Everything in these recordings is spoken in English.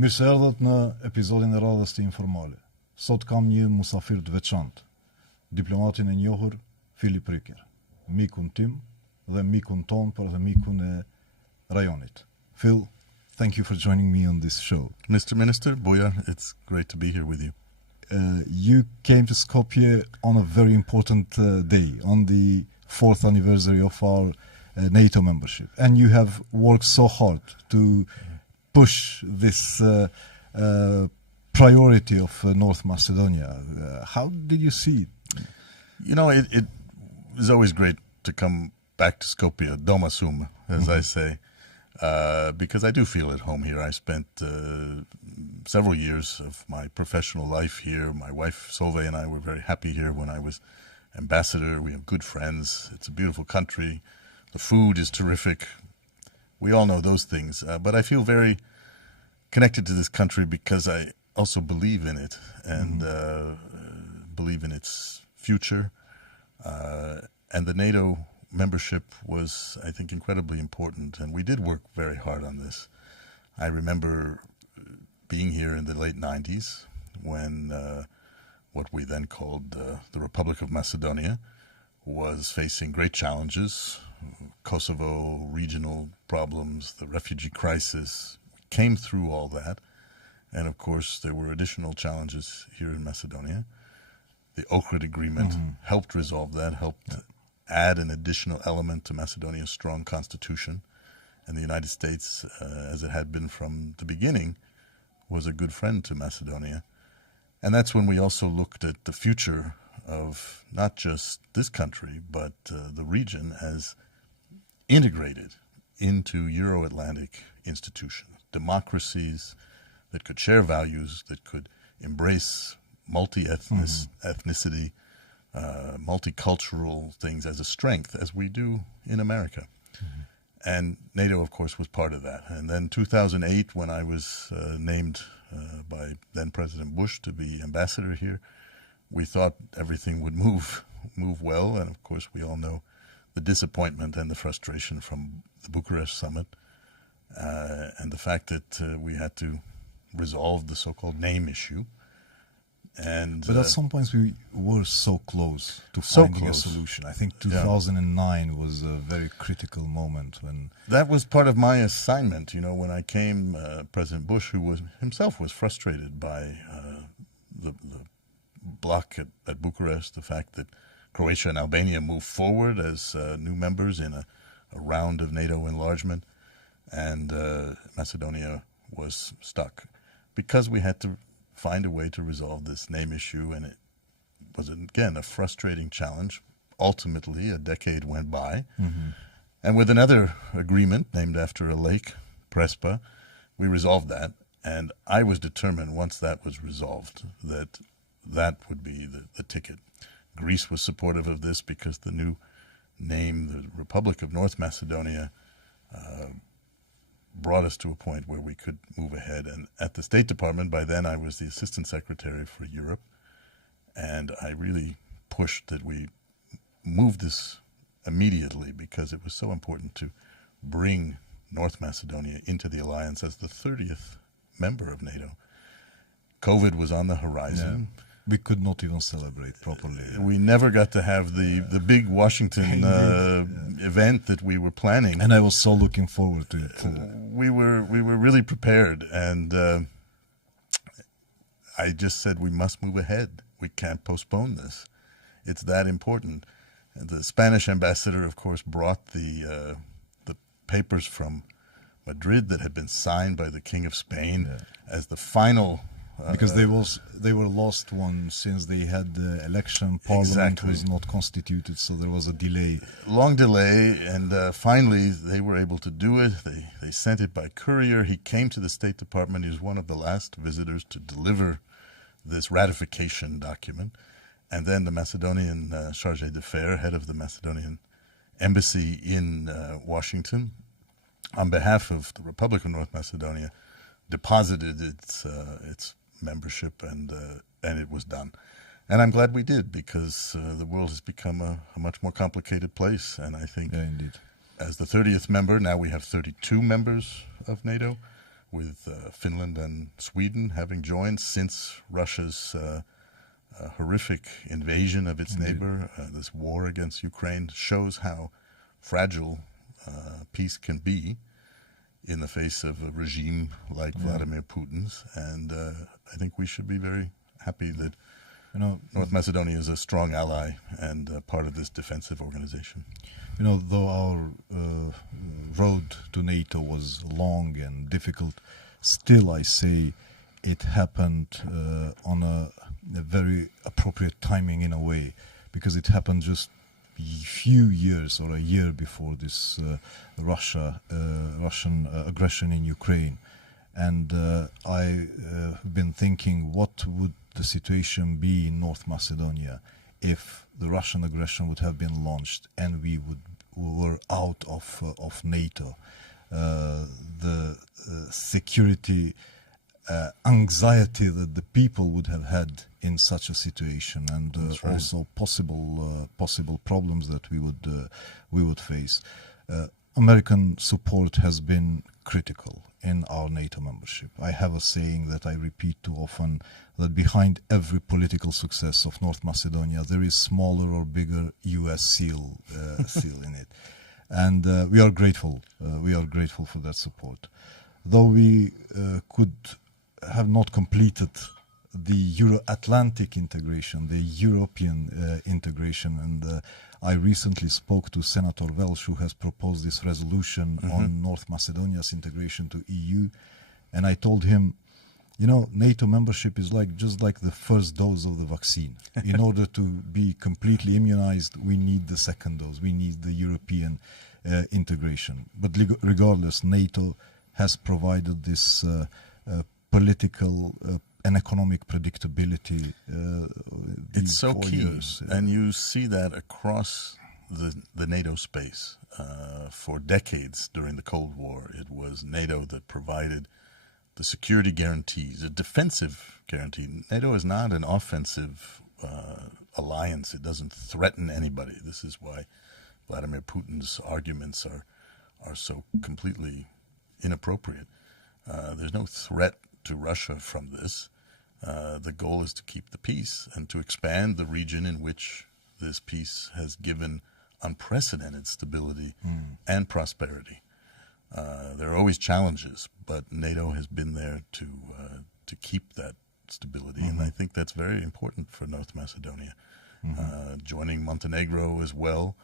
Mirë se erdhët në episodin e radhës të informale. Sot kam një musafir të veçantë, diplomatin e njohur Filip Riker, mikun tim dhe mikun ton, por dhe mikun e rajonit. Phil, thank you for joining me on this show. Mr. Minister, Bujar, it's great to be here with you. You came to Skopje on a very important day, on the 4th anniversary of our NATO membership. And you have worked so hard to push this priority of North Macedonia. How did you see it? You know, it is always great to come back to Skopje, Doma Sum, as I say, because I do feel at home here. I spent several years of my professional life here. My wife Solveig and I were very happy here when I was ambassador. We have good friends. It's a beautiful country. The food is terrific. We all know those things. But I feel very connected to this country because I also believe in it and believe in its future. And the NATO membership was, I think, incredibly important. And we did work very hard on this. I remember being here in the late 90s when what we then called the Republic of Macedonia was facing great challenges. Kosovo, regional problems, the refugee crisis. We came through all that. And of course, there were additional challenges here in Macedonia. The Ohrid Agreement helped resolve that, helped add an additional element to Macedonia's strong constitution. And the United States, as it had been from the beginning, was a good friend to Macedonia. And that's when we also looked at the future of not just this country, but the region as integrated into Euro-Atlantic institutions, democracies that could share values, that could embrace multi-ethnicity, multicultural things as a strength, as we do in America. And NATO, of course, was part of that. And then 2008, when I was named by then President Bush to be ambassador here, we thought everything would move well. And of course, we all know the disappointment and the frustration from the Bucharest summit and the fact that we had to resolve the so-called name issue. But at some points we were so close to finding a solution. I think 2009 was a very critical moment when... That was part of my assignment, you know, when I came, President Bush, who was himself was frustrated by the bloc at Bucharest, the fact that Croatia and Albania moved forward as new members in a round of NATO enlargement, and Macedonia was stuck because we had to find a way to resolve this name issue, and it was, again, a frustrating challenge. Ultimately, a decade went by, and with another agreement named after a lake, Prespa, we resolved that, and I was determined once that was resolved that that would be the ticket. Greece was supportive of this because the new name, the Republic of North Macedonia, brought us to a point where we could move ahead. And at the State Department, by then I was the Assistant Secretary for Europe, and I really pushed that we move this immediately because it was so important to bring North Macedonia into the alliance as the 30th member of NATO. COVID was on the horizon. Yeah. We could not even celebrate properly. We never got to have the big Washington event that we were planning. And I was so looking forward to it. We were really prepared, and I just said we must move ahead. We can't postpone this. It's that important. And the Spanish ambassador, of course, brought the papers from Madrid that had been signed by the King of Spain as the final. Because they were lost one since they had the election. Parliament was not constituted, so there was a delay. Long delay, and finally they were able to do it. They sent it by courier. He came to the State Department. He was one of the last visitors to deliver this ratification document. And then the Macedonian chargé d'affaires, head of the Macedonian embassy in Washington, on behalf of the Republic of North Macedonia, deposited its membership, and it was done. And I'm glad we did, because the world has become a much more complicated place. And I think indeed, as the 30th member, now we have 32 members of NATO. with Finland and Sweden having joined since Russia's horrific invasion of its neighbor. This war against Ukraine shows how fragile peace can be in the face of a regime like Vladimir Putin's. And I think we should be very happy that North Macedonia is a strong ally and part of this defensive organization. Though our road to NATO was long and difficult, still I say it happened on a very appropriate timing in a way, because it happened just a few years or a year before this Russian aggression in Ukraine. And I've been thinking, what would the situation be in North Macedonia if the Russian aggression would have been launched and we were out of NATO? The security anxiety that the people would have had in such a situation, and also possible problems that we would face. American support has been critical in our NATO membership. I have a saying that I repeat too often, that behind every political success of North Macedonia there is smaller or bigger US seal in it, and we are grateful. We are grateful for that support. Though we could have not completed the Euro-Atlantic integration, the European integration, and I recently spoke to Senator Welsh, who has proposed this resolution on North Macedonia's integration to EU, and I told him, NATO membership is just like the first dose of the vaccine. In order to be completely immunized, we need the second dose. We need the European integration. But regardless, NATO has provided this political and economic predictability. It's so key, and you see that across the NATO space. For decades during the Cold War, it was NATO that provided the security guarantees, a defensive guarantee. NATO is not an offensive alliance. It doesn't threaten anybody. This is why Vladimir Putin's arguments are so completely inappropriate. There's no threat to Russia from this. The goal is to keep the peace and to expand the region in which this peace has given unprecedented stability and prosperity. There are always challenges, but NATO has been there to keep that stability, and I think that's very important for North Macedonia. Joining Montenegro as well,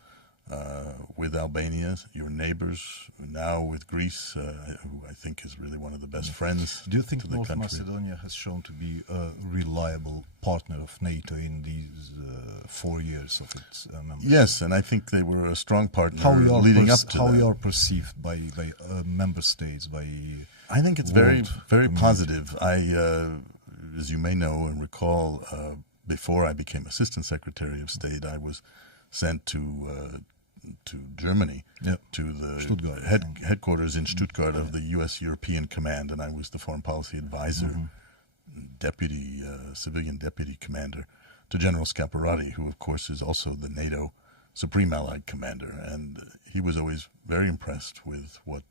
with Albania, your neighbors, now with Greece, who I think is really one of the best friends. Do you think to the North country. Macedonia has shown to be a reliable partner of NATO in these 4 years of its membership? Yes, and I think they were a strong partner leading up to how that. we are perceived by member states, by I think it's very positive. As you may know and recall, before I became Assistant Secretary of State, I was sent to Germany, to the headquarters in Stuttgart of the U.S. European Command, and I was the foreign policy advisor, civilian deputy commander to General Scaparrotti, who of course is also the NATO Supreme Allied Commander, and he was always very impressed with what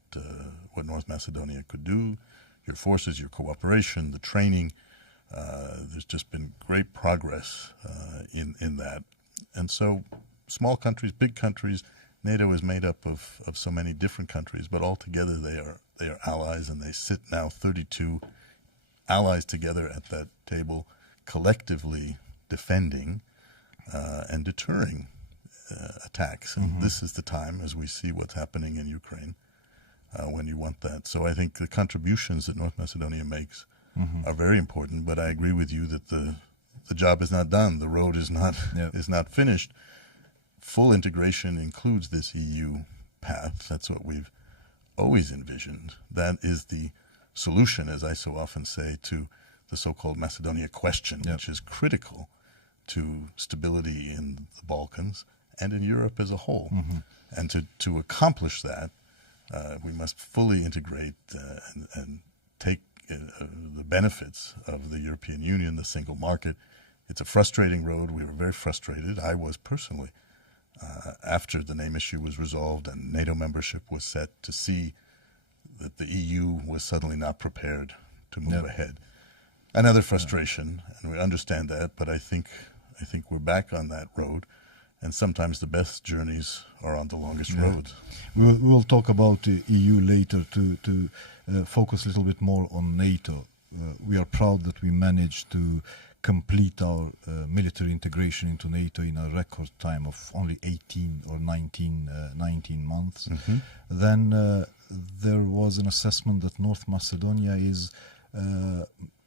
North Macedonia could do, your forces, your cooperation, the training. There's just been great progress in that, and so. Small countries, big countries. NATO is made up of so many different countries, but altogether they are allies, and they sit now 32 allies together at that table, collectively defending and deterring attacks. And this is the time, as we see what's happening in Ukraine, when you want that. So I think the contributions that North Macedonia makes are very important. But I agree with you that the job is not done. The road is not finished. Full integration includes this EU path. That's what we've always envisioned. That is the solution, as I so often say, to the so-called Macedonia question, which is critical to stability in the Balkans and in Europe as a whole. And to accomplish that, we must fully integrate and take the benefits of the European Union, the single market. It's a frustrating road. We were very frustrated. I was personally. After the name issue was resolved and NATO membership was set, to see the EU was suddenly not prepared to move ahead. Another frustration, and we understand that, but I think we're back on that road, and sometimes the best journeys are on the longest roads. We'll talk about the EU later to focus a little bit more on NATO. We are proud that we managed to complete our military integration into NATO in a record time of only 18 or 19 months. Then there was an assessment that North Macedonia is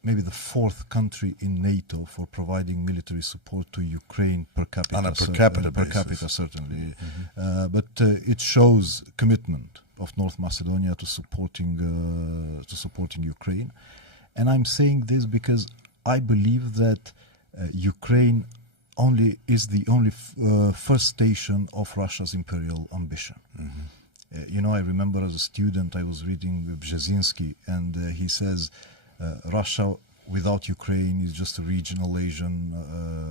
maybe the fourth country in NATO for providing military support to Ukraine per capita. On a per capita basis. Per capita, certainly. But it shows commitment of North Macedonia to supporting Ukraine. And I'm saying this because I believe that Ukraine is the only first station of Russia's imperial ambition. I remember as a student I was reading Brzezinski, and he says Russia without Ukraine is just a regional Asian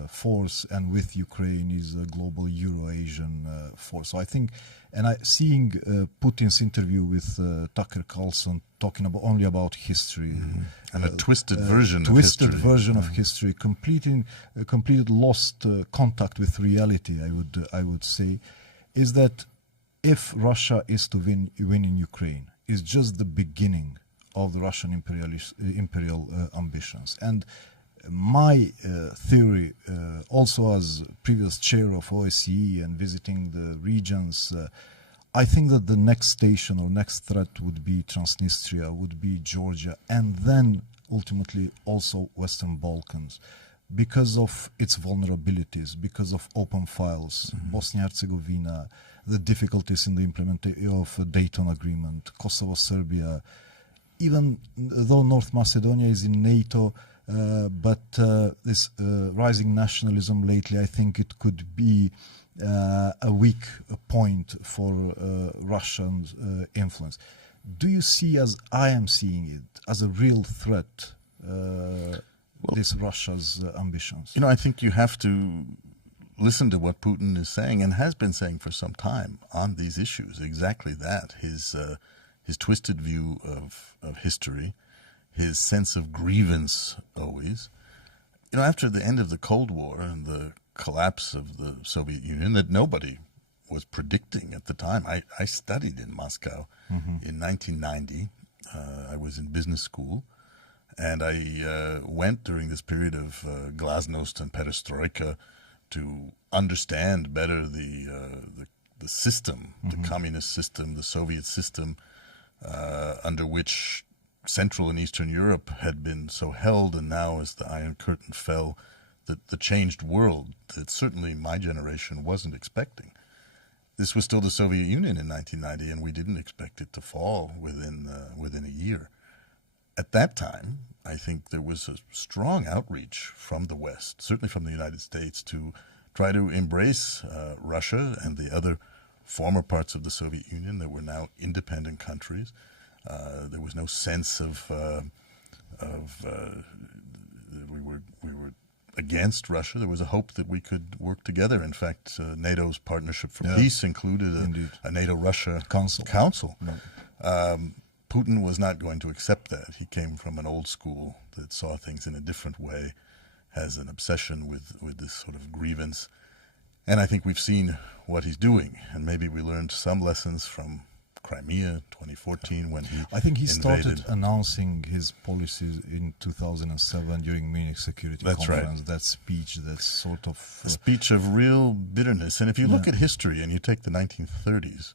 force, and with Ukraine is a global Euro-Asian force. So I think, and seeing Putin's interview with Tucker Carlson talking only about history, and a twisted version of history, completed lost contact with reality, I would say, is that if Russia is to win in Ukraine, is just the beginning of the Russian imperial ambitions. And my theory, also as previous chair of OSCE and visiting the regions, I think that the next station or next threat would be Transnistria, would be Georgia, and then ultimately also Western Balkans, because of its vulnerabilities, because of open files, Bosnia-Herzegovina, the difficulties in the implementation of a Dayton Agreement, Kosovo, Serbia. Even though North Macedonia is in NATO, but this rising nationalism lately, I think it could be a weak point for Russian influence. Do you see, as I am seeing it, as a real threat, this Russia's ambitions? I think you have to listen to what Putin is saying and has been saying for some time on these issues. Exactly that. His twisted view of history, his sense of grievance always. After the end of the Cold War and the collapse of the Soviet Union that nobody was predicting at the time. I studied in Moscow in 1990. I was in business school, and I went during this period of glasnost and perestroika to understand better the system, the communist system, the Soviet system, under which Central and Eastern Europe had been so held, and now as the Iron Curtain fell, the changed world that certainly my generation wasn't expecting. This was still the Soviet Union in 1990, and we didn't expect it to fall within a year. At that time, I think there was a strong outreach from the West, certainly from the United States, to try to embrace Russia and the other former parts of the Soviet Union that were now independent countries. There was no sense of we were against Russia. There was a hope that we could work together. In fact, NATO's Partnership for Peace included a NATO-Russia council. Putin was not going to accept that. He came from an old school that saw things in a different way, has an obsession with this sort of grievance. And I think we've seen what he's doing. And maybe we learned some lessons from Crimea 2014 when he I think he started announcing his policies in 2007 during Munich Security Conference. Right. That speech, that sort of... a speech of real bitterness. And if you look at history and you take the 1930s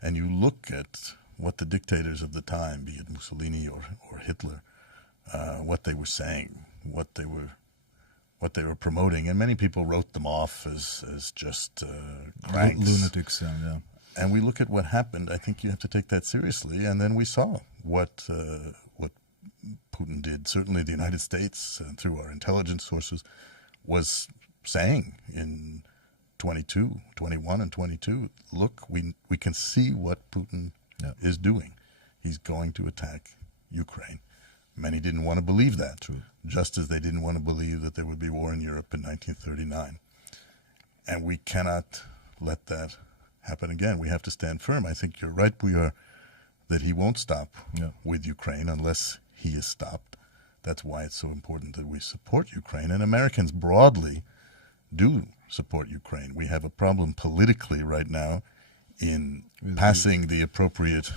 and you look at what the dictators of the time, be it Mussolini or Hitler, what they were saying, what they were promoting, and many people wrote them off as just cranks. Lunatics, And we look at what happened. I think you have to take that seriously. And then we saw what Putin did. Certainly the United States, through our intelligence sources, was saying in 21 and 22, look, we can see what Putin is doing. He's going to attack Ukraine. Many didn't want to believe that, just as they didn't want to believe that there would be war in Europe in 1939. And we cannot let that happen again. We have to stand firm. I think you're right. that he won't stop Yeah. with Ukraine unless he is stopped. That's why it's so important that we support Ukraine. And Americans broadly do support Ukraine. We have a problem politically right now in With passing the appropriate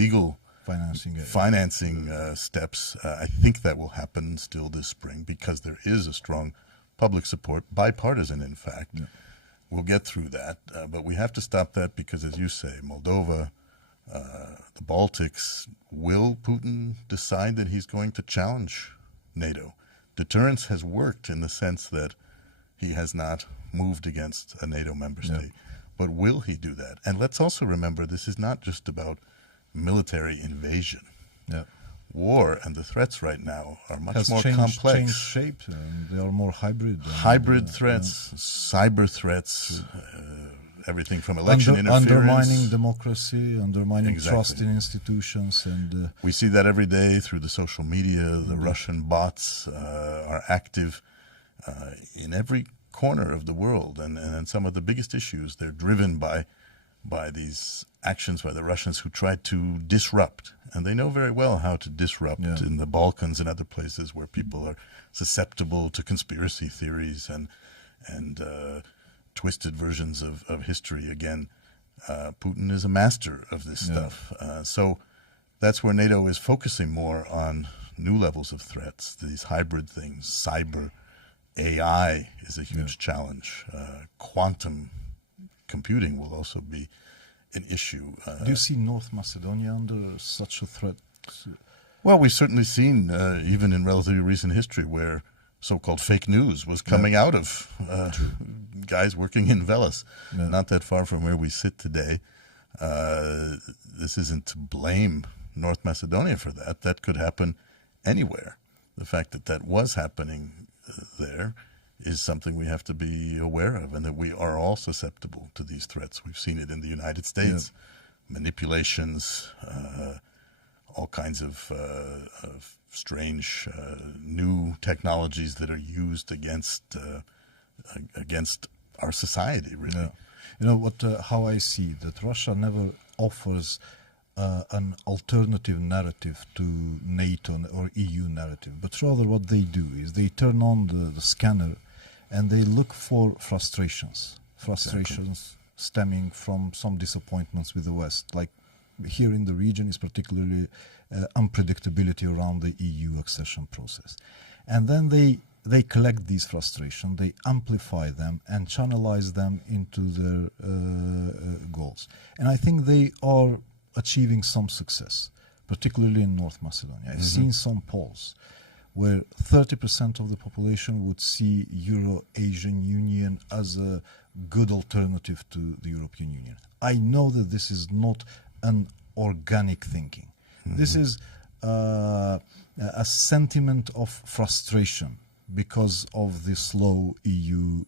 legal financing. steps. I think that will happen still this spring because there is a strong public support, bipartisan in fact. Yeah. We'll get through that, but we have to stop that because, as you say, Moldova, the Baltics, will Putin decide that he's going to challenge NATO? Deterrence has worked in the sense that he has not moved against a NATO member state. But will he do that? And let's also remember, this is not just about military invasion. Yeah. War and the threats right now are much Has more changed complex. shape. They are more hybrid. Hybrid threats, cyber threats, everything from election interference. Undermining democracy, undermining Exactly. trust in institutions. And we see that every day through the social media. The Russian bots are active in every corner of the world. And some of the biggest issues, they're driven by these actions by the Russians who try to disrupt. And they know very well how to disrupt in the Balkans and other places where people are susceptible to conspiracy theories and twisted versions of history. Again, Putin is a master of this stuff. So that's where NATO is focusing more on new levels of threats, these hybrid things. Cyber, AI is a huge challenge. Quantum computing will also be an issue. do you see North Macedonia under such a threat? Well, we've certainly seen, even in relatively recent history, where so-called fake news was coming out of guys working in Veles, not that far from where we sit today. This isn't to blame North Macedonia for that. That could happen anywhere. The fact that that was happening there is something we have to be aware of, and that we are all susceptible to these threats. We've seen it in the United States, manipulations, all kinds of strange new technologies that are used against our society, really. Yeah. You know what? How I see that Russia never offers an alternative narrative to NATO or EU narrative, but rather what they do is they turn on the scanner and they look for frustrations stemming from some disappointments with the West. Like here in the region is particularly unpredictability around the EU accession process. And then they collect these frustrations, they amplify them and channelize them into their goals. And I think they are achieving some success, particularly in North Macedonia. I've seen some polls where 30% of the population would see Euro-Asian Union as a good alternative to the European Union. I know that this is not an organic thinking. This is a sentiment of frustration because of the slow EU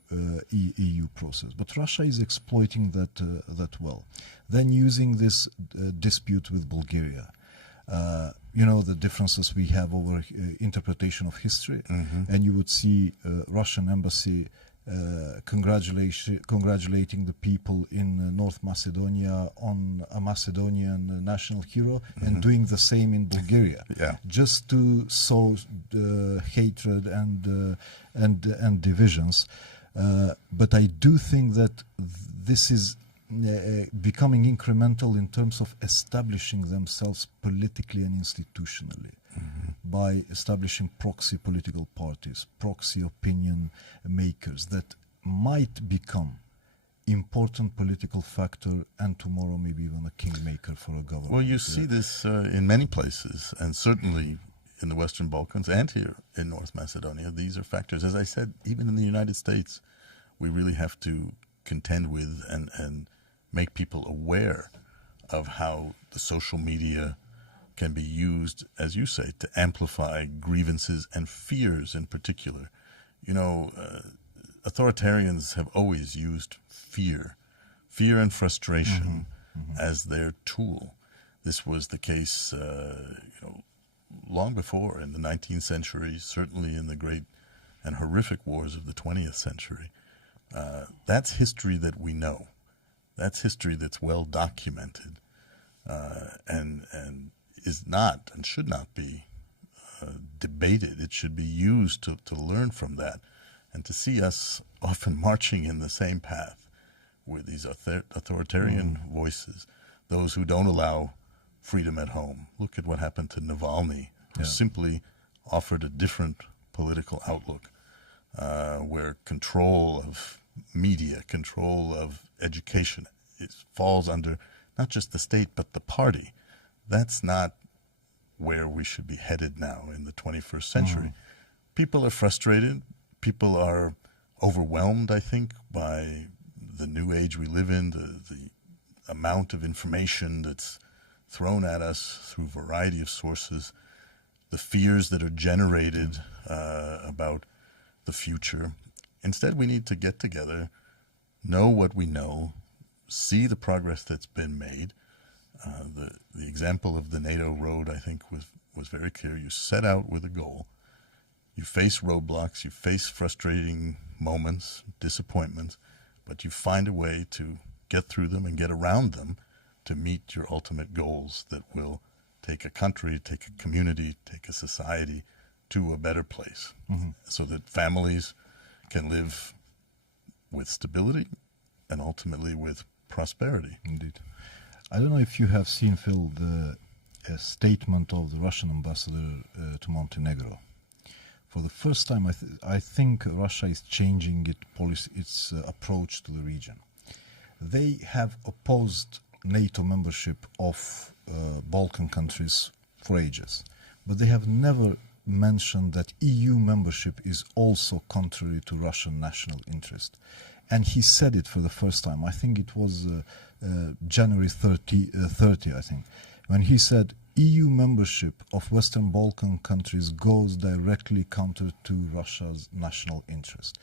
process. But Russia is exploiting that well. Then using this dispute with Bulgaria, the differences we have over interpretation of history, and you would see Russian embassy congratulating the people in North Macedonia on a Macedonian national hero, and doing the same in Bulgaria, just to sow hatred and divisions. But I do think that this is becoming incremental in terms of establishing themselves politically and institutionally by establishing proxy political parties, proxy opinion makers that might become important political factor and tomorrow maybe even a kingmaker for a government. Well, you see this in many places, and certainly in the Western Balkans and here in North Macedonia. These are factors. As I said, even in the United States, we really have to contend with and make people aware of how the social media can be used, as you say, to amplify grievances and fears in particular. Authoritarians have always used fear and frustration as their tool. This was the case, long before in the 19th century, certainly in the great and horrific wars of the 20th century. That's history that we know. That's history that's well documented. and is not and should not be debated. It should be used to learn from that, and to see us often marching in the same path with these authoritarian voices, those who don't allow freedom at home. Look at what happened to Navalny, who simply offered a different political outlook, where control of media, control of education, it falls under not just the state but the party. That's not where we should be headed now in the 21st century. People are frustrated. People are overwhelmed, I think, by the new age we live in, the amount of information that's thrown at us through a variety of sources, the fears that are generated about the future. Instead, we need to get together, know what we know, see the progress that's been made. The example of the NATO road, I think, was very clear. You set out with a goal. You face roadblocks, you face frustrating moments, disappointments, but you find a way to get through them and get around them to meet your ultimate goals that will take a country, take a community, take a society to a better place, so that families can live with stability and ultimately with prosperity. Indeed. I don't know if you have seen, Phil, the statement of the Russian ambassador to Montenegro. For the first time, I think Russia is changing its approach to the region. They have opposed NATO membership of Balkan countries for ages, but they have never mentioned that EU membership is also contrary to Russian national interest. And he said it for the first time. I think it was January 30, I think, when he said EU membership of Western Balkan countries goes directly counter to Russia's national interest.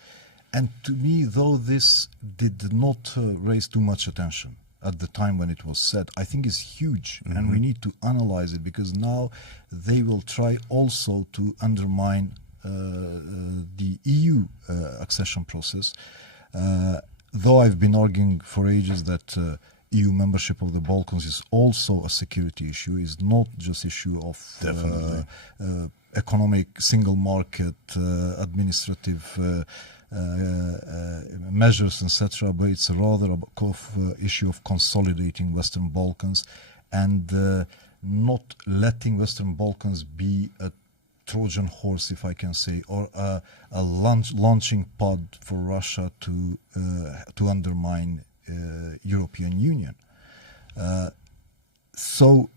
And to me, though this did not raise too much attention at the time when it was said, I think it's huge, and we need to analyze it, because now they will try also to undermine the EU accession process. Though I've been arguing for ages that EU membership of the Balkans is also a security issue, is not just issue of economic single market, administrative measures, etc., but it's rather an issue of consolidating Western Balkans and not letting Western Balkans be a Trojan horse, if I can say, or a launching pad for Russia to undermine European Union. So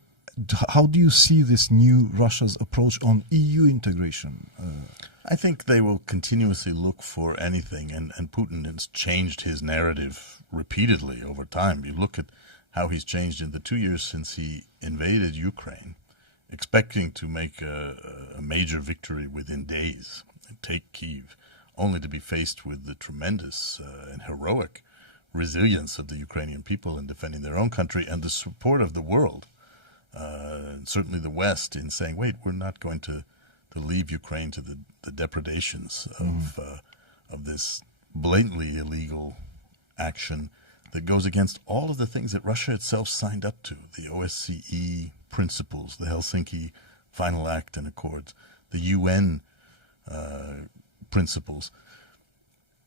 how do you see this new Russia's approach on EU integration? I think they will continuously look for anything, and Putin has changed his narrative repeatedly over time. You look at how he's changed in the 2 years since he invaded Ukraine, expecting to make a major victory within days and take Kyiv, only to be faced with the tremendous and heroic resilience of the Ukrainian people in defending their own country, and the support of the world, and certainly the West, in saying, wait, we're not going to leave Ukraine to the depredations of this blatantly illegal action that goes against all of the things that Russia itself signed up to, the OSCE principles, the Helsinki Final Act and Accords, the UN principles.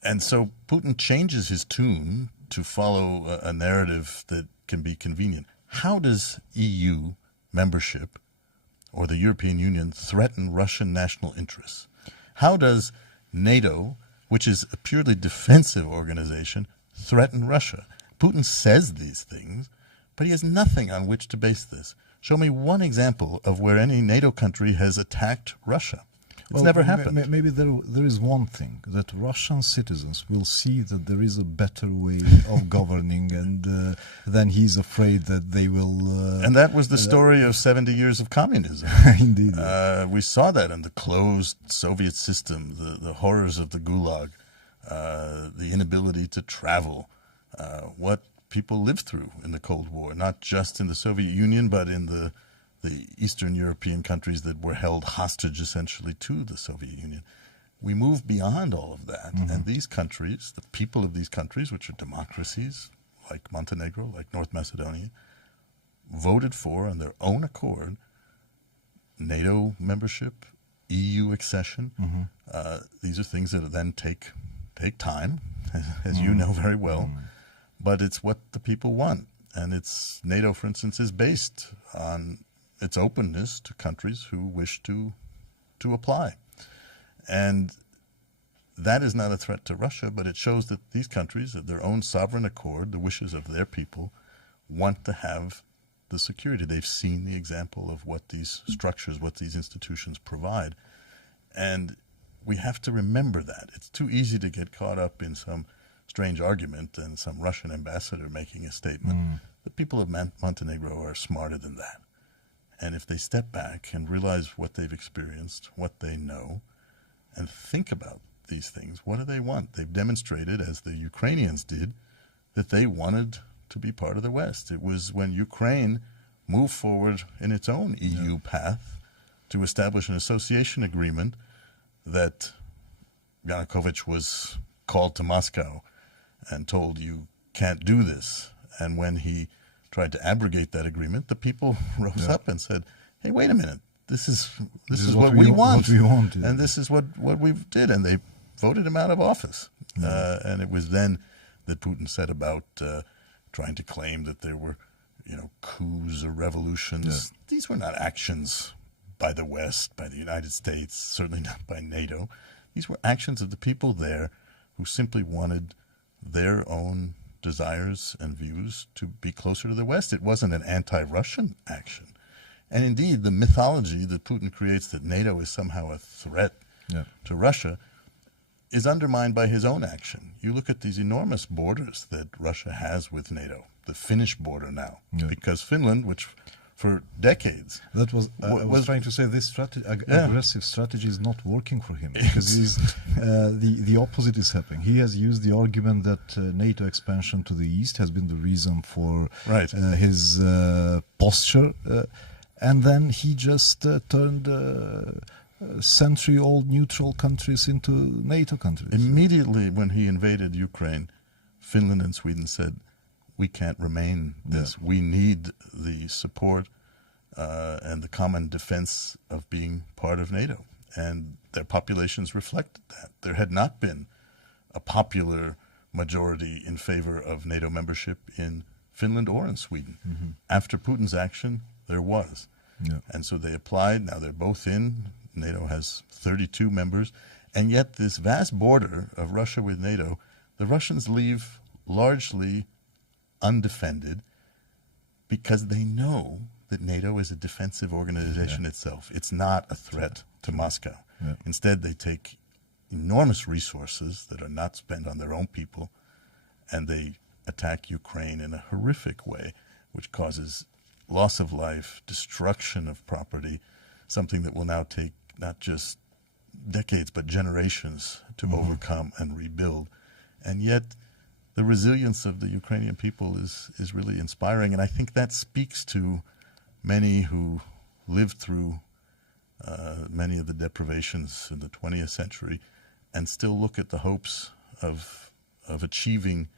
And so Putin changes his tune to follow a narrative that can be convenient. How does EU membership or the European Union threaten Russian national interests? How does NATO, which is a purely defensive organization, threaten Russia? Putin says these things, but he has nothing on which to base this. Show me one example of where any NATO country has attacked Russia. It's never happened. Maybe there is one thing, that Russian citizens will see that there is a better way of governing, and then he's afraid that they will... and that was the story of 70 years of communism. Indeed. We saw that in the closed Soviet system, the horrors of the Gulag, the inability to travel, what people lived through in the Cold War, not just in the Soviet Union, but in the Eastern European countries that were held hostage essentially to the Soviet Union. We moved beyond all of that. And these countries, the people of these countries, which are democracies, like Montenegro, like North Macedonia, voted for on their own accord NATO membership, EU accession. These are things that then take time, as you know very well, but it's what the people want. And it's NATO, for instance, is based on its openness to countries who wish to apply. And that is not a threat to Russia, but it shows that these countries, at their own sovereign accord, the wishes of their people, want to have the security. They've seen the example of what these structures, what these institutions provide. And we have to remember that. It's too easy to get caught up in some strange argument and some Russian ambassador making a statement. The people of Montenegro are smarter than that. And if they step back and realize what they've experienced, what they know, and think about these things, what do they want? They've demonstrated, as the Ukrainians did, that they wanted to be part of the West. It was when Ukraine moved forward in its own EU path to establish an association agreement that Yanukovych was called to Moscow and told, you can't do this. And when he tried to abrogate that agreement, the people rose up and said, hey, wait a minute, this is what we want. And this is what we did. And they voted him out of office. And it was then that Putin said about trying to claim that there were, coups or revolutions. These were not actions by the West, by the United States, certainly not by NATO. These were actions of the people there who simply wanted their own desires and views to be closer to the West. It wasn't an anti-Russian action. And indeed, the mythology that Putin creates that NATO is somehow a threat to Russia is undermined by his own action. You look at these enormous borders that Russia has with NATO, the Finnish border now, because Finland, which for decades... That was I was trying to say this strategy, aggressive strategy is not working for him, because the opposite is happening. He has used the argument that NATO expansion to the east has been the reason for his posture, and then he just turned century-old neutral countries into NATO countries. Immediately when he invaded Ukraine, Finland and Sweden said, we can't remain this. We need the support and the common defense of being part of NATO. And their populations reflected that. There had not been a popular majority in favor of NATO membership in Finland or in Sweden. After Putin's action, there was. And so they applied. Now they're both in. NATO has 32 members. And yet this vast border of Russia with NATO, the Russians leave largely undefended because they know that NATO is a defensive organization itself. It's not a threat to Moscow. Instead, they take enormous resources that are not spent on their own people, and they attack Ukraine in a horrific way, which causes loss of life, destruction of property, something that will now take not just decades but generations to overcome and rebuild. And yet the resilience of the Ukrainian people is really inspiring, and I think that speaks to many who lived through many of the deprivations in the 20th century and still look at the hopes of achieving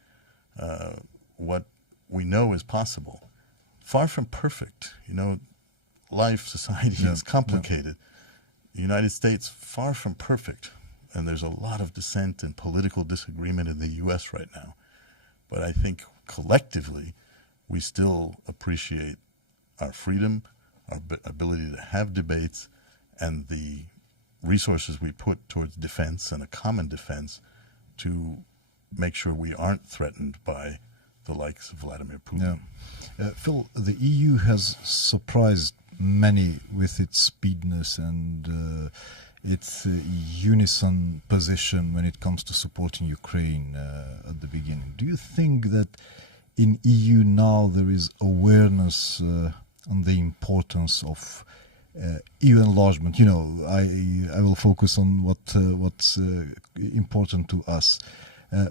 what we know is possible. Far from perfect. Life, society is complicated. The United States, far from perfect. And there's a lot of dissent and political disagreement in the U.S. right now. But I think collectively, we still appreciate our freedom, our ability to have debates, and the resources we put towards defense and a common defense to make sure we aren't threatened by the likes of Vladimir Putin. Phil, the EU has surprised many with its speediness and its unison position when it comes to supporting Ukraine at the beginning. Do you think that in EU now there is awareness on the importance of EU enlargement? I will focus on what's important to us.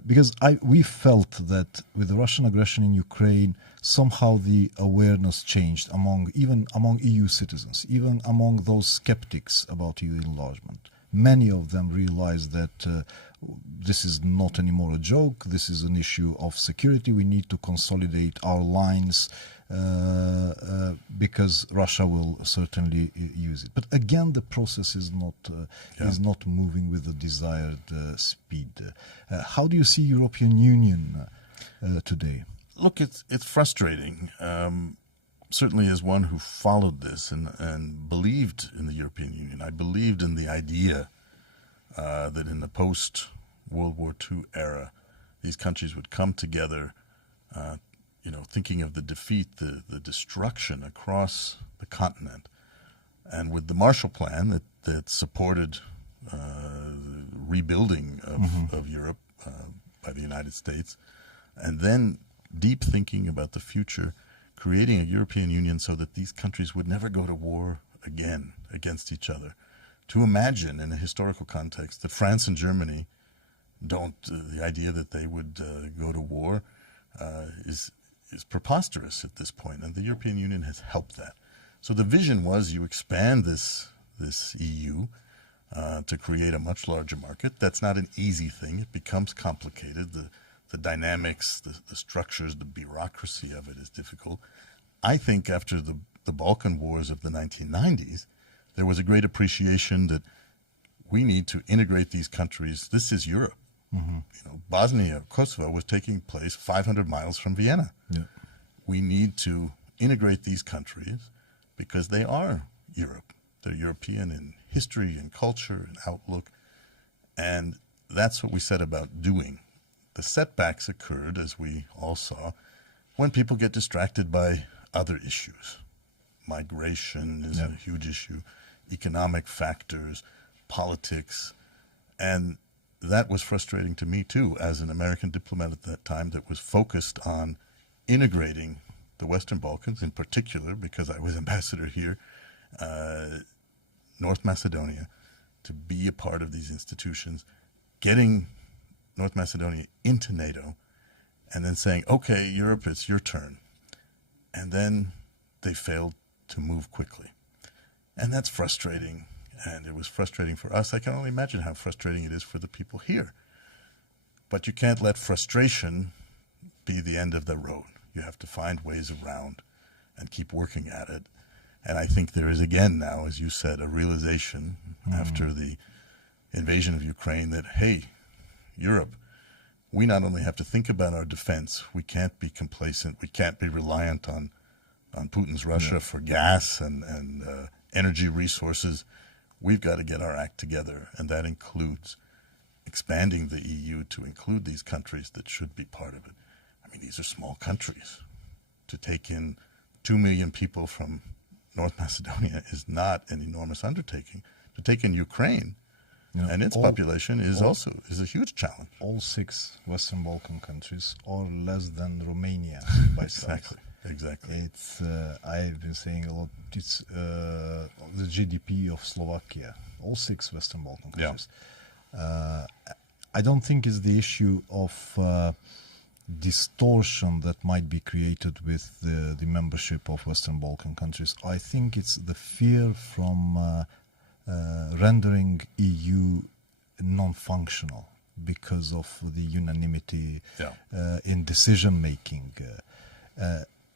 Because we felt that with the Russian aggression in Ukraine, somehow the awareness changed even among EU citizens, even among those skeptics about EU enlargement. Many of them realized that this is not anymore a joke. This is an issue of security. We need to consolidate our lines because Russia will certainly use it. But again, the process is not moving with the desired speed. How do you see European Union today? Look, it's frustrating. Certainly, as one who followed this and believed in the European Union, I believed in the idea that in the post-World War II era, these countries would come together, thinking of the defeat, the destruction across the continent. And with the Marshall Plan that supported rebuilding of Europe by the United States, and then deep thinking about the future, creating a European Union so that these countries would never go to war again against each other. To imagine in a historical context that France and Germany the idea that they would go to war is preposterous at this point, and the European Union has helped that. So the vision was you expand this EU to create a much larger market. That's not an easy thing. It becomes complicated. The dynamics, the structures, the bureaucracy of it is difficult. I think after the Balkan Wars of the 1990s, there was a great appreciation that we need to integrate these countries. This is Europe. Bosnia, Kosovo was taking place 500 miles from Vienna. Yeah. We need to integrate these countries because they are Europe. They're European in history and culture and outlook. And that's what we set about doing. The setbacks occurred, as we all saw, when people get distracted by other issues. Migration is a huge issue, economic factors, politics, and that was frustrating to me too, as an American diplomat at that time that was focused on integrating the Western Balkans, in particular, because I was ambassador here, North Macedonia, to be a part of these institutions, getting North Macedonia into NATO, and then saying, okay, Europe, it's your turn. And then they failed to move quickly. And that's frustrating. And it was frustrating for us. I can only imagine how frustrating it is for the people here. But you can't let frustration be the end of the road. You have to find ways around and keep working at it. And I think there is, again now, as you said, a realization after the invasion of Ukraine that, hey, Europe, we not only have to think about our defense, we can't be complacent, we can't be reliant on Putin's Russia for gas and energy resources. We've got to get our act together, and that includes expanding the EU to include these countries that should be part of it. I mean, these are small countries. To take in 2 million people from North Macedonia is not an enormous undertaking. To take in Ukraine and its population is a huge challenge. All 6 Western Balkan countries are less than Romania by size. Exactly. It's I've been saying a lot. It's the GDP of Slovakia. All 6 Western Balkan countries. I don't think it's the issue of distortion that might be created with the membership of Western Balkan countries. I think it's the fear from rendering EU non-functional because of the unanimity in decision making.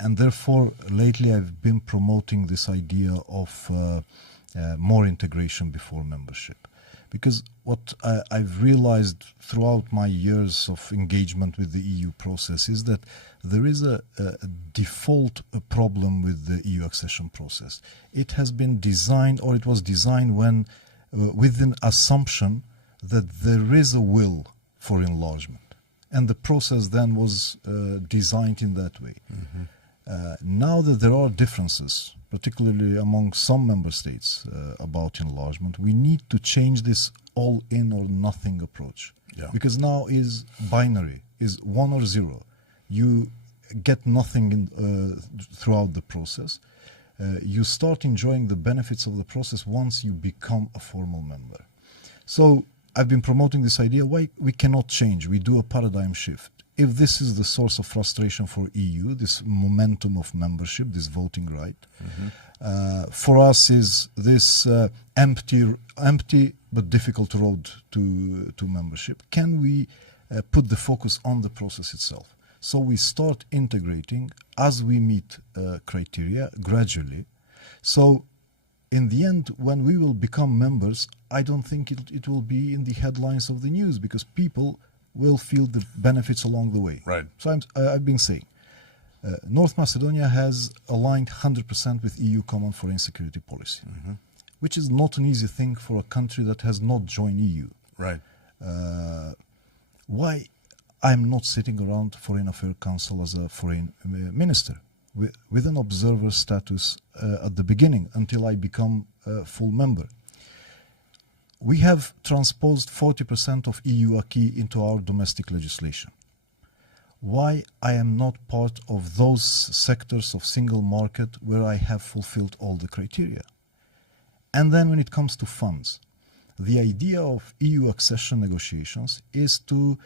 And therefore, lately I've been promoting this idea of more integration before membership. Because what I've realized throughout my years of engagement with the EU process is that there is a default problem with the EU accession process. It has been designed, or it was designed when, with an assumption that there is a will for enlargement. And the process then was designed in that way. Now that there are differences, particularly among some member states about enlargement, we need to change this all-in or nothing approach. Because now is binary, is 1 or 0. You get nothing throughout the process. You start enjoying the benefits of the process once you become a formal member. So I've been promoting this idea, why we cannot change. We do a paradigm shift. if this is the source of frustration for EU, this momentum of membership, this voting right, for us is this empty but difficult road to membership. Can we put the focus on the process itself? So we start integrating as we meet criteria gradually. So in the end, when we will become members, I don't think it will be in the headlines of the news, because people will feel the benefits along the way. Right. So I've been saying, North Macedonia has aligned 100% with EU Common Foreign Security Policy, which is not an easy thing for a country that has not joined EU. Right. Why I'm not sitting around Foreign Affairs Council as a foreign minister with an observer status at the beginning until I become a full member? We have transposed 40% of EU acquis into our domestic legislation. Why I am not part of those sectors of single market where I have fulfilled all the criteria? And then when it comes to funds, the idea of EU accession negotiations is to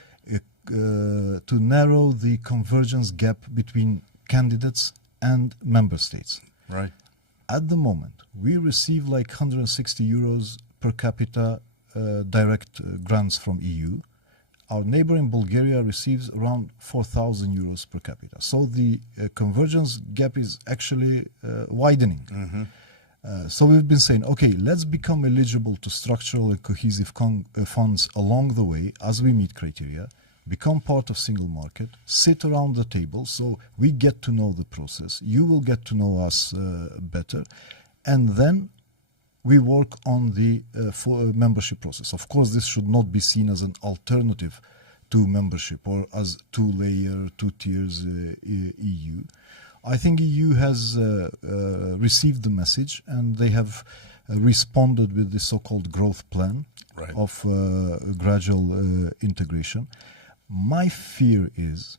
narrow the convergence gap between candidates and member states. Right. At the moment, we receive like 160 euros per capita direct grants from EU. Our neighbor in Bulgaria receives around 4,000 euros per capita. So the convergence gap is actually widening. So we've been saying, okay, let's become eligible to structural and cohesive funds along the way as we meet criteria, become part of single market, sit around the table so we get to know the process, you will get to know us better, and then we work on the membership process. Of course, this should not be seen as an alternative to membership or as two-layer, two-tiers EU. I think EU has received the message, and they have responded with the so-called growth plan of gradual integration. My fear is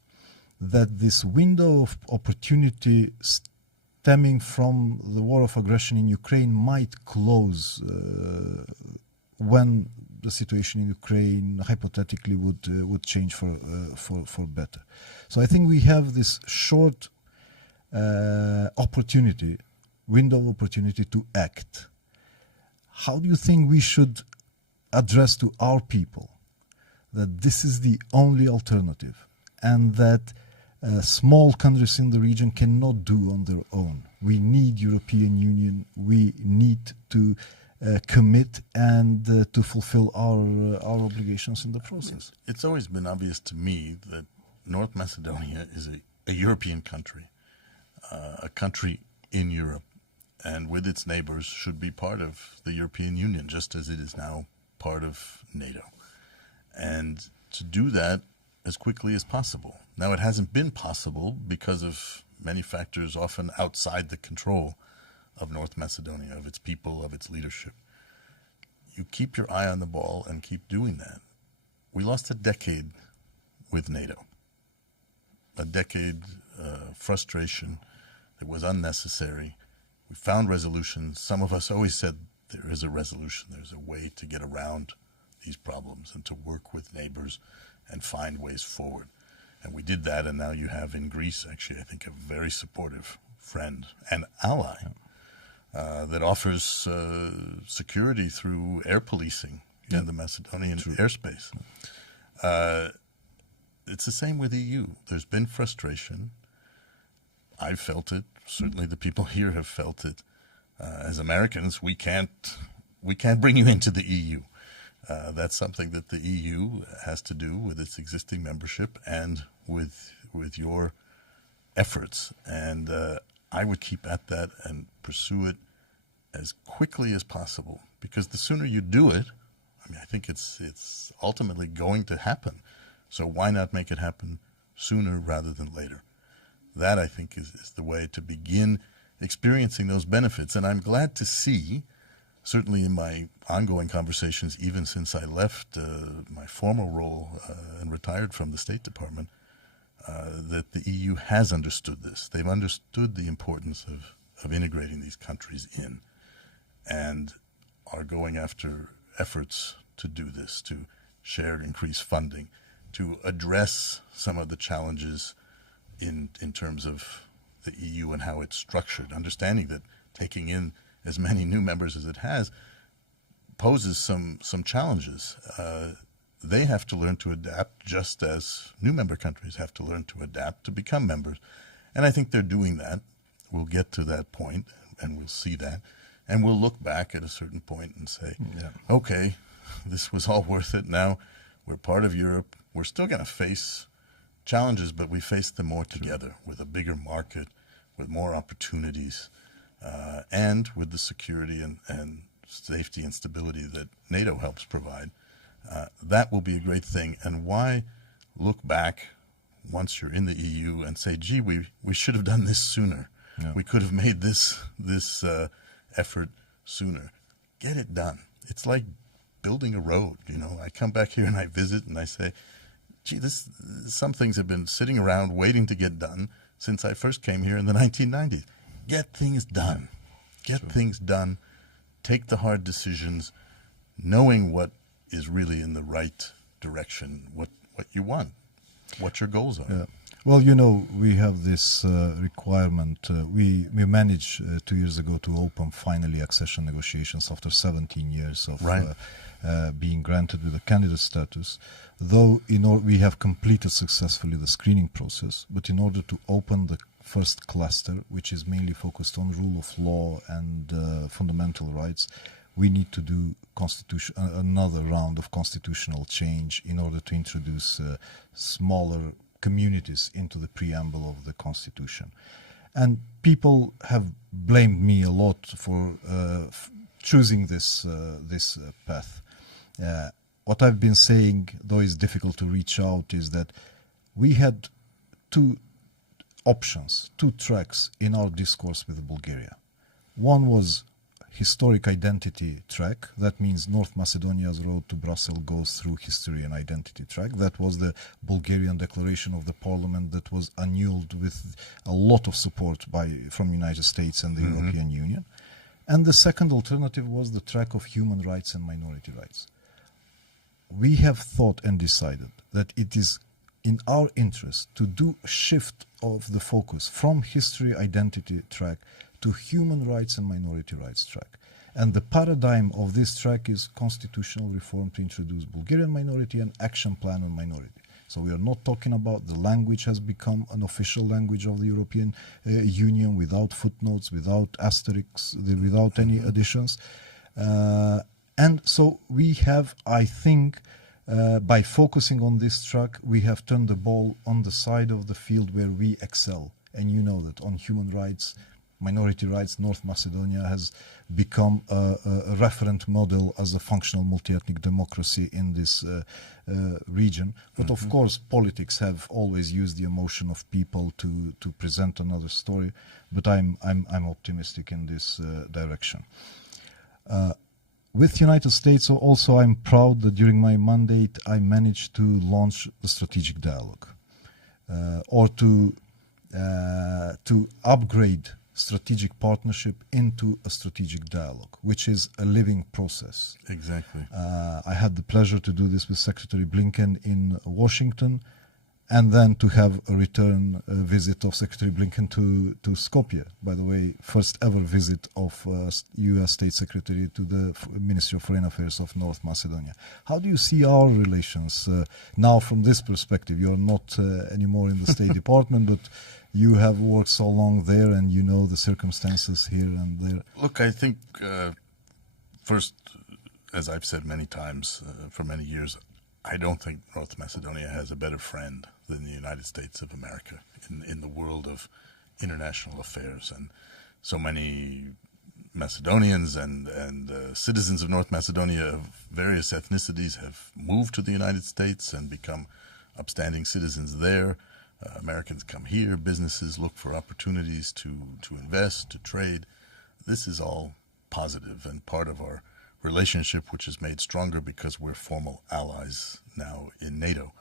that this window of opportunity stemming from the war of aggression in Ukraine might close when the situation in Ukraine hypothetically would change for better. So I think we have this short window of opportunity to act. How do you think we should address to our people that this is the only alternative, and that small countries in the region cannot do on their own? We need European Union. We need to commit and to fulfill our obligations in the process. It's always been obvious to me that North Macedonia is a European country, a country in Europe, and with its neighbors should be part of the European Union, just as it is now part of NATO. And to do that as quickly as possible. Now, it hasn't been possible because of many factors often outside the control of North Macedonia, of its people, of its leadership. You keep your eye on the ball and keep doing that. We lost a decade with NATO, a decade frustration that was unnecessary. We found resolutions. Some of us always said there is a resolution, there's a way to get around these problems and to work with neighbors and find ways forward. And we did that, and now you have in Greece, actually, I think, a very supportive friend and ally that offers security through air policing in the Macedonian airspace. It's the same with EU. There's been frustration. I've felt it. Certainly the people here have felt it. As Americans, we can't bring you into the EU. That's something that the EU has to do with its existing membership and with your efforts. And I would keep at that and pursue it as quickly as possible, because the sooner you do it, I mean, I think it's ultimately going to happen. So why not make it happen sooner rather than later? That, I think, is the way to begin experiencing those benefits. And I'm glad to see, certainly in my ongoing conversations, even since I left my formal role and retired from the State Department, that the EU has understood this. They've understood the importance of integrating these countries in, and are going after efforts to do this, to share increased funding, to address some of the challenges in terms of the EU and how it's structured, understanding that taking in as many new members as it has poses some challenges. They have to learn to adapt just as new member countries have to learn to adapt to become members. And I think they're doing that. We'll get to that point and we'll see that. And we'll look back at a certain point and say, okay, this was all worth it. Now we're part of Europe. We're still going to face challenges, but we face them more together with a bigger market, with more opportunities, and with the security and safety and stability that NATO helps provide. That will be a great thing. And why look back once you're in the EU and say, gee, we should have done this sooner. Yeah. We could have made this effort sooner. Get it done. It's like building a road. I come back here and I visit and I say, gee, some things have been sitting around waiting to get done since I first came here in the 1990s. Get things done. Get things done. Take the hard decisions, knowing what is really in the right direction, what you want, what your goals are. Yeah. Well, we have this requirement. We managed 2 years ago to open finally accession negotiations after 17 years of being granted with a candidate status. Though we have completed successfully the screening process, but in order to open the first cluster, which is mainly focused on rule of law and fundamental rights, we need to do another round of constitutional change in order to introduce smaller communities into the preamble of the Constitution. And people have blamed me a lot for choosing this path. What I've been saying, though it's difficult to reach out, is that we had two options, two tracks in our discourse with Bulgaria. One was historic identity track. That means North Macedonia's road to Brussels goes through history and identity track. That was the Bulgarian declaration of the parliament that was annulled with a lot of support from United States and the European Union. And the second alternative was the track of human rights and minority rights. We have thought and decided that it is in our interest to do a shift of the focus from history identity track to human rights and minority rights track. And the paradigm of this track is constitutional reform to introduce Bulgarian minority and action plan on minority. So we are not talking about the language has become an official language of the European Union without footnotes, without asterisks, without any additions. And so we have, I think, by focusing on this track, we have turned the ball on the side of the field where we excel. And you know that on human rights, minority rights, North Macedonia has become a referent model as a functional multi-ethnic democracy in this region. But of course, politics have always used the emotion of people to present another story. But I'm optimistic in this direction. With United States also, I'm proud that during my mandate I managed to launch the strategic dialogue, or to upgrade strategic partnership into a strategic dialogue, which is a living process. Exactly. I had the pleasure to do this with Secretary Blinken in Washington, and then to have a return visit of Secretary Blinken to Skopje. By the way, first ever visit of U.S. State Secretary to the Ministry of Foreign Affairs of North Macedonia. How do you see our relations now from this perspective? You're not anymore in the State Department, but you have worked so long there and you know the circumstances here and there. Look, I think first, as I've said many times for many years, I don't think North Macedonia has a better friend than the United States of America in the world of international affairs. And so many Macedonians and citizens of North Macedonia of various ethnicities have moved to the United States and become upstanding citizens there. Americans come here, businesses look for opportunities to invest, to trade. This is all positive and part of our relationship, which is made stronger because we're formal allies now in NATO.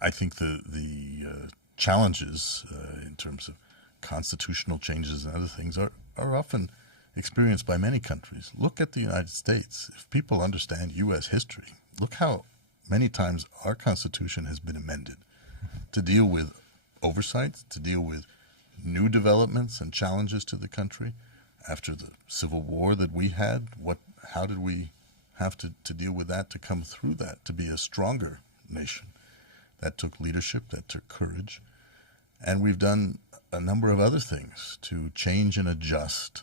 I think the challenges in terms of constitutional changes and other things are often experienced by many countries. Look at the United States. If people understand U.S. history, look how many times our Constitution has been amended to deal with oversight, to deal with new developments and challenges to the country. After the Civil War that we had, how did we have to deal with that, to come through that, to be a stronger nation? That took leadership, that took courage. And we've done a number of other things to change and adjust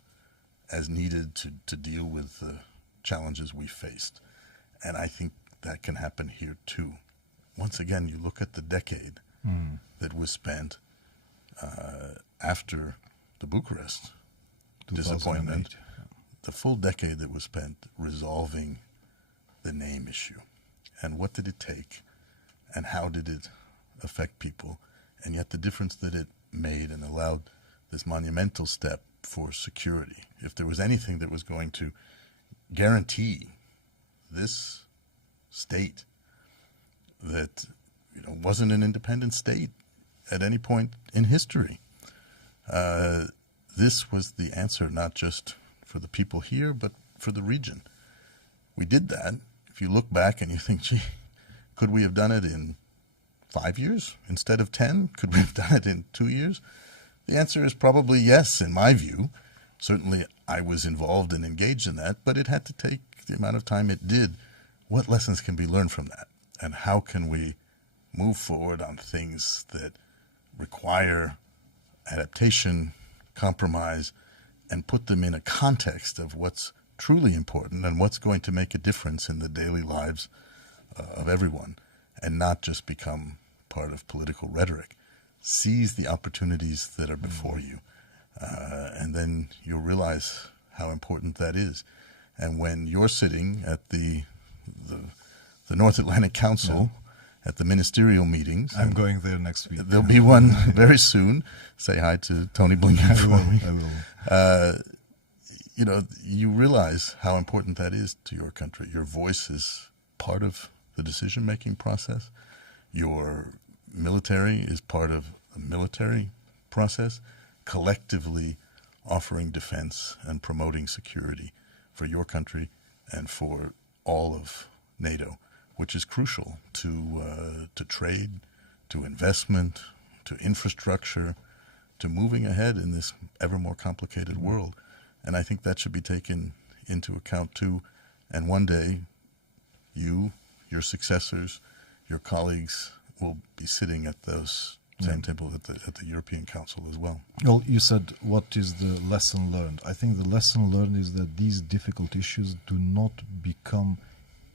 as needed to deal with the challenges we faced. And I think that can happen here too. Once again, you look at the decade that was spent after the Bucharest disappointment, the full decade that was spent resolving the name issue. And what did it take? And how did it affect people? And yet the difference that it made and allowed this monumental step for security. If there was anything that was going to guarantee this state that wasn't an independent state at any point in history, this was the answer, not just for the people here, but for the region. We did that. If you look back and you think, gee, could we have done it in 5 years instead of 10? Could we have done it in 2 years? The answer is probably yes, in my view. Certainly I was involved and engaged in that, but it had to take the amount of time it did. What lessons can be learned from that? And how can we move forward on things that require adaptation, compromise, and put them in a context of what's truly important and what's going to make a difference in the daily lives of everyone, and not just become part of political rhetoric. Seize the opportunities that are before you, and then you'll realize how important that is. And when you're sitting at the North Atlantic Council at the ministerial meetings, I'm going there next week. There'll be one very soon. Say hi to Tony Blinken for me. I will. You realize how important that is to your country. Your voice is part of the decision-making process. Your military is part of the military process, collectively offering defense and promoting security for your country and for all of NATO, which is crucial to trade, to investment, to infrastructure, to moving ahead in this ever more complicated world. And I think that should be taken into account too. And one day, your successors, your colleagues will be sitting at those same table at the European Council as well. Well, you said, what is the lesson learned? I think the lesson learned is that these difficult issues do not become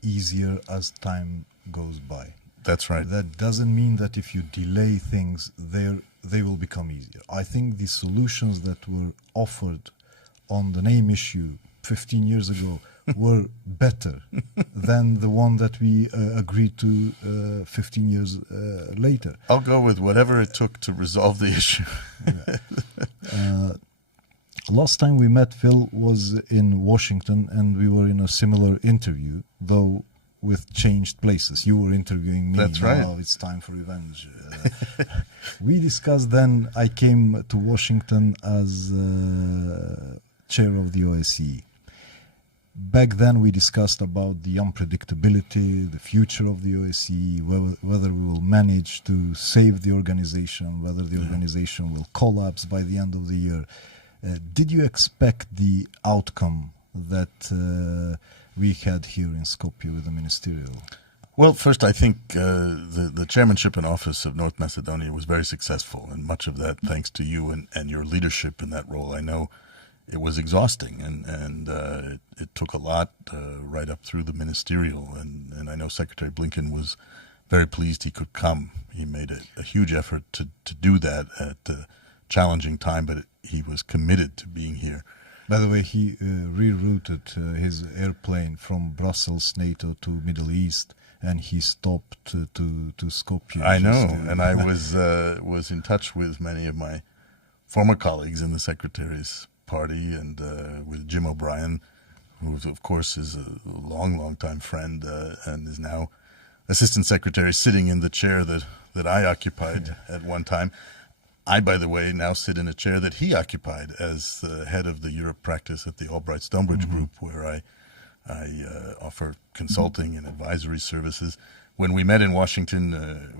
easier as time goes by. That's right. That doesn't mean that if you delay things, they will become easier. I think the solutions that were offered on the name issue 15 years ago were better than the one that we agreed to 15 years later. I'll go with whatever it took to resolve the issue. Last time we met, Phil, was in Washington, and we were in a similar interview, though with changed places. You were interviewing me. That's right. Now it's time for revenge. We discussed then, I came to Washington as chair of the OSCE. Back then we discussed about the unpredictability, the future of the OSCE, whether we will manage to save the organization, whether the organization will collapse by the end of the year. Did you expect the outcome that we had here in Skopje with the ministerial? Well, first, I think the chairmanship in office of North Macedonia was very successful, and much of that thanks to you and your leadership in that role. I know it was exhausting, and it took a lot right up through the ministerial, and I know Secretary Blinken was very pleased he could come. He made a huge effort to do that at a challenging time, but he was committed to being here. By the way, he rerouted his airplane from Brussels, NATO, to Middle East, and he stopped to Skopje. I know, and I was in touch with many of my former colleagues in the Secretary's party, and with Jim O'Brien, who of course is a long time friend and is now Assistant Secretary, sitting in the chair that I occupied at one time. I, by the way, now sit in a chair that he occupied as the head of the Europe practice at the Albright-Stonebridge Group, where I offer consulting and advisory services. when we met in Washington,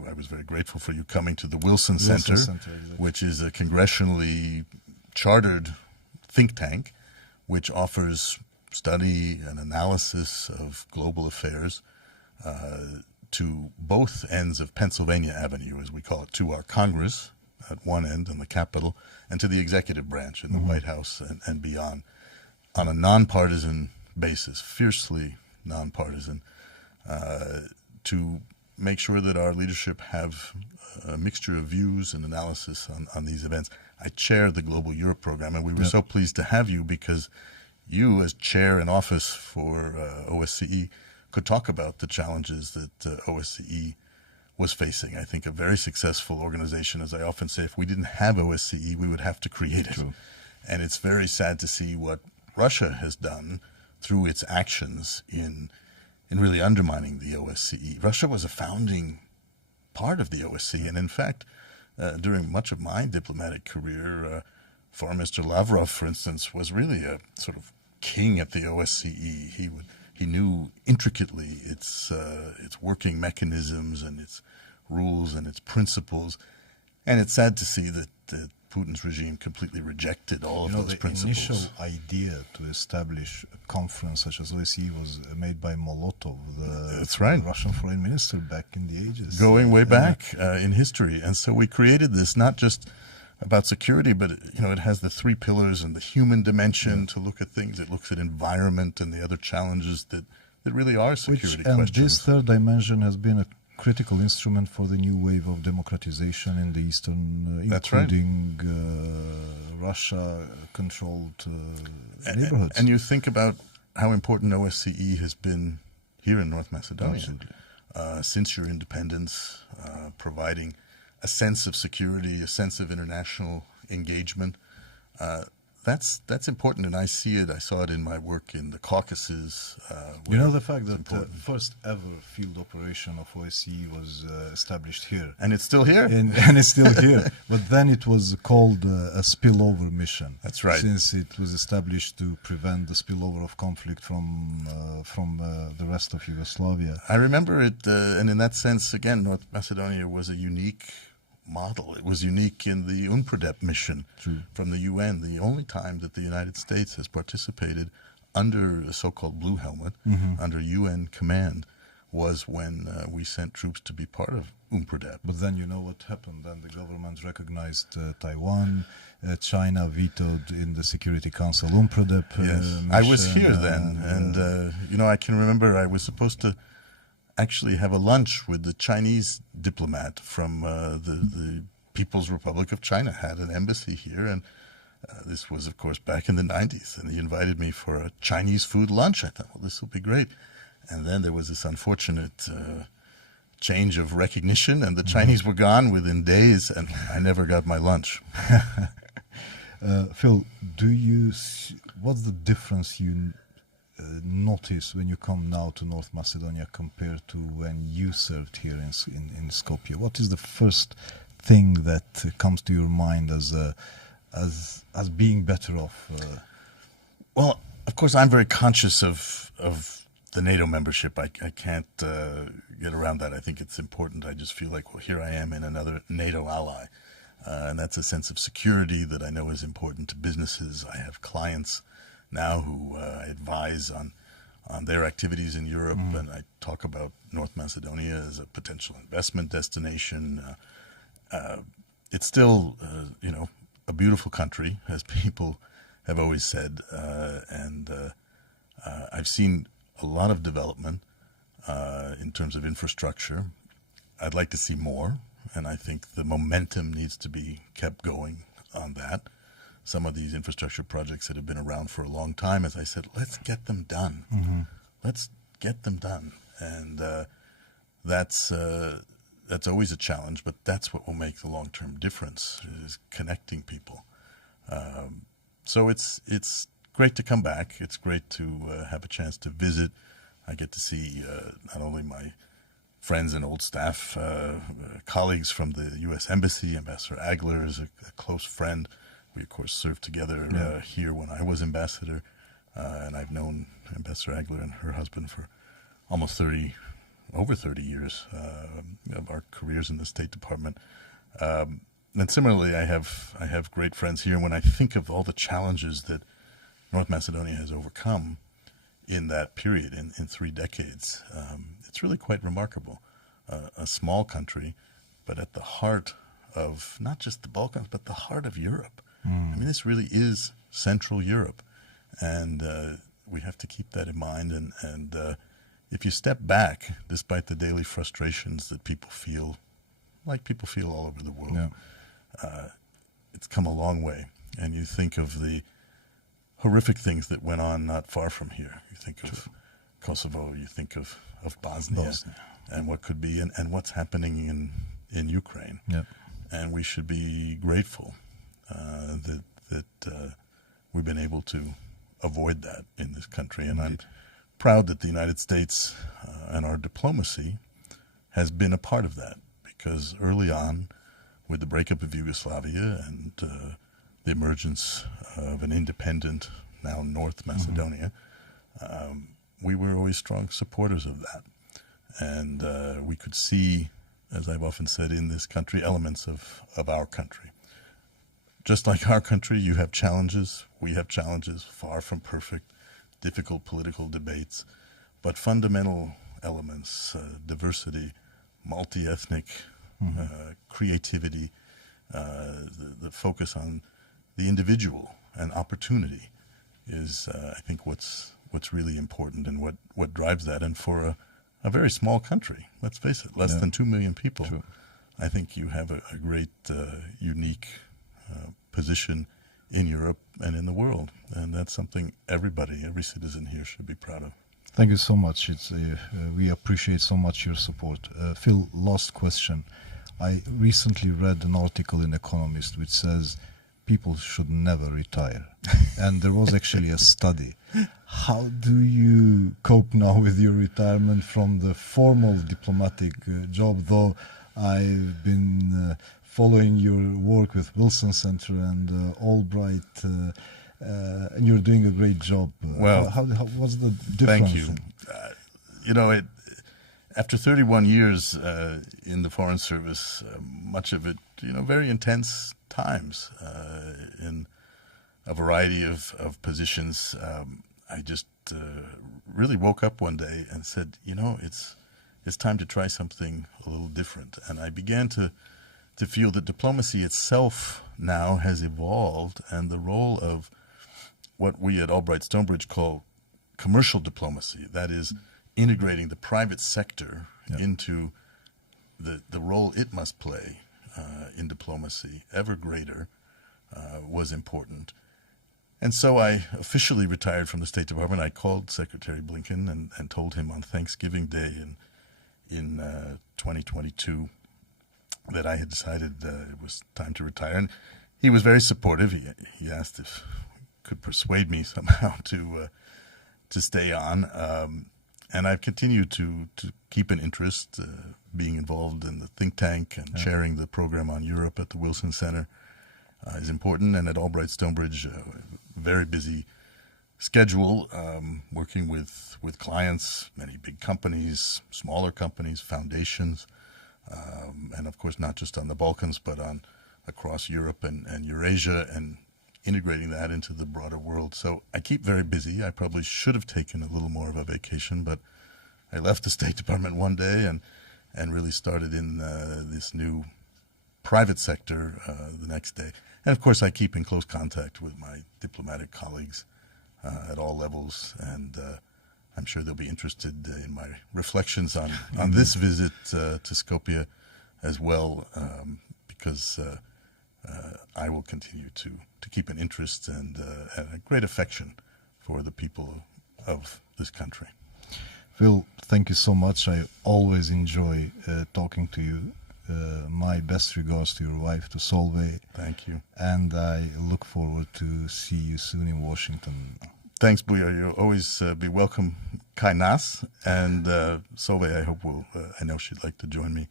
I was very grateful for you coming to the Wilson Center, Exactly. which is a congressionally chartered think tank, which offers study and analysis of global affairs to both ends of Pennsylvania Avenue, as we call it, to our Congress at one end in the Capitol, and to the executive branch in the White House and beyond, on a nonpartisan basis, fiercely nonpartisan, to make sure that our leadership have a mixture of views and analysis on these events. I chair the Global Europe program, and we were so pleased to have you because you, as chair in office for OSCE, could talk about the challenges that OSCE was facing. I think a very successful organization, as I often say, if we didn't have OSCE, we would have to create it. True. And it's very sad to see what Russia has done through its actions in really undermining the OSCE. Russia was a founding part of the OSCE, and in fact, during much of my diplomatic career, Foreign Minister Lavrov, for instance, was really a sort of king at the OSCE. He knew intricately its working mechanisms and its rules and its principles, and it's sad to see that Putin's regime completely rejected all of those principles. The initial idea to establish a conference such as OSCE was made by Molotov, That's right. the Russian foreign minister back in the ages. Going way back in history. And so we created this not just about security, but it has the three pillars and the human dimension to look at things. It looks at environment and the other challenges that really are security questions. And this third dimension has been a critical instrument for the new wave of democratization in the Eastern, including Russia-controlled neighborhoods. And you think about how important OSCE has been here in North Macedonia since your independence, providing a sense of security, a sense of international engagement. That's important, and I see it. I saw it in my work in the Caucasus. You know the fact that the first ever field operation of OSCE was established here. And it's still here. And it's still here. But then it was called a spillover mission. That's right. Since it was established to prevent the spillover of conflict from the rest of Yugoslavia. I remember it, and in that sense, again, North Macedonia was a unique model. It was unique in the UNPRODEP mission from the UN, the only time that the United States has participated under a so-called blue helmet, under UN command, was when we sent troops to be part of UNPRODEP. But then you know what happened. Then the government recognized Taiwan. China vetoed in the Security Council UNPRODEP mission. I was here then, and I can remember I was supposed to actually have a lunch with the Chinese diplomat from the People's Republic of China, had an embassy here, and this was, of course, back in the 90s, and he invited me for a Chinese food lunch. I thought, well, this will be great. And then there was this unfortunate change of recognition, and the Chinese were gone within days, and I never got my lunch. Phil, what's the difference you notice when you come now to North Macedonia compared to when you served here in Skopje? What is the first thing that comes to your mind as being better off? Well, of course, I'm very conscious of the NATO membership. I can't get around that. I think it's important. I just feel like, well, here I am in another NATO ally. And that's a sense of security that I know is important to businesses. I have clients now who I advise on their activities in Europe, and I talk about North Macedonia as a potential investment destination. It's still, a beautiful country, as people have always said, and I've seen a lot of development in terms of infrastructure. I'd like to see more, and I think the momentum needs to be kept going on that. Some of these infrastructure projects that have been around for a long time, as I said, let's get them done. Let's get them done. And that's always a challenge, but that's what will make the long-term difference, is connecting people. So it's great to come back. It's great to have a chance to visit. I get to see not only my friends and old staff, colleagues from the U.S. Embassy. Ambassador Agler is a close friend. We, of course, served together here when I was ambassador, and I've known Ambassador Agler and her husband for almost 30 over 30 years of our careers in the State Department. And similarly, I have great friends here. And when I think of all the challenges that North Macedonia has overcome in that period, in 3 decades, it's really quite remarkable. A small country, but at the heart of not just the Balkans, but the heart of Europe. I mean, this really is Central Europe. And we have to keep that in mind. And if you step back, despite the daily frustrations that people feel, like people feel all over the world, it's come a long way. And you think of the horrific things that went on not far from here. You think of Kosovo, you think of Bosnia, and what could be, and what's happening in Ukraine. And we should be grateful that we've been able to avoid that in this country. And I'm proud that the United States and our diplomacy has been a part of that, because early on, with the breakup of Yugoslavia and the emergence of an independent, now North Macedonia, we were always strong supporters of that. And we could see, as I've often said, in this country, elements of our country. Just like our country, you have challenges, we have challenges, far from perfect, difficult political debates, but fundamental elements, diversity, multi-ethnic, creativity, the focus on the individual and opportunity is, I think, what's really important and what drives that. And for a very small country, let's face it, less than 2 million people, I think you have a great, unique position in Europe and in the world. And that's something every citizen here should be proud of. Thank you so much. We appreciate so much your support. Phil, last question. I recently read an article in Economist which says people should never retire. And there was actually a study. How do you cope now with your retirement from the formal diplomatic job, though I've been following your work with Wilson Center and Albright, and you're doing a great job. Well, what's the difference? Thank you. After 31 years in the Foreign Service, much of it, very intense times in a variety of positions, I just really woke up one day and said, it's time to try something a little different. And I began to feel that diplomacy itself now has evolved, and the role of what we at Albright Stonebridge call commercial diplomacy, that is integrating the private sector into the role it must play in diplomacy, ever greater, was important. And so I officially retired from the State Department. I called Secretary Blinken and told him on Thanksgiving Day in 2022 that I had decided it was time to retire. And he was very supportive. He asked if he could persuade me somehow to stay on. And I've continued to keep an interest, being involved in the think tank and chairing the program on Europe at the Wilson Center is important. And at Albright Stonebridge, very busy schedule, working with clients, many big companies, smaller companies, foundations, and of course not just on the Balkans, but across Europe and Eurasia, and integrating that into the broader world. So I keep very busy. I probably should have taken a little more of a vacation, but I left the State Department one day and really started in this new private sector the next day. And of course I keep in close contact with my diplomatic colleagues at all levels, and I'm sure they'll be interested in my reflections on this visit to Skopje as well, because I will continue to keep an interest and a great affection for the people of this country. Phil, thank you so much. I always enjoy talking to you. My best regards to your wife, to Solveig. Thank you. And I look forward to see you soon in Washington. Thanks, Bujar. You'll always be welcome, Kai Nas. And Solveig, I hope I know she'd like to join me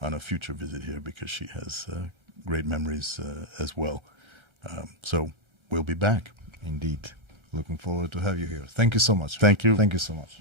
on a future visit here, because she has great memories as well. So we'll be back. Indeed. Looking forward to have you here. Thank you so much. Thank you. Thank you so much.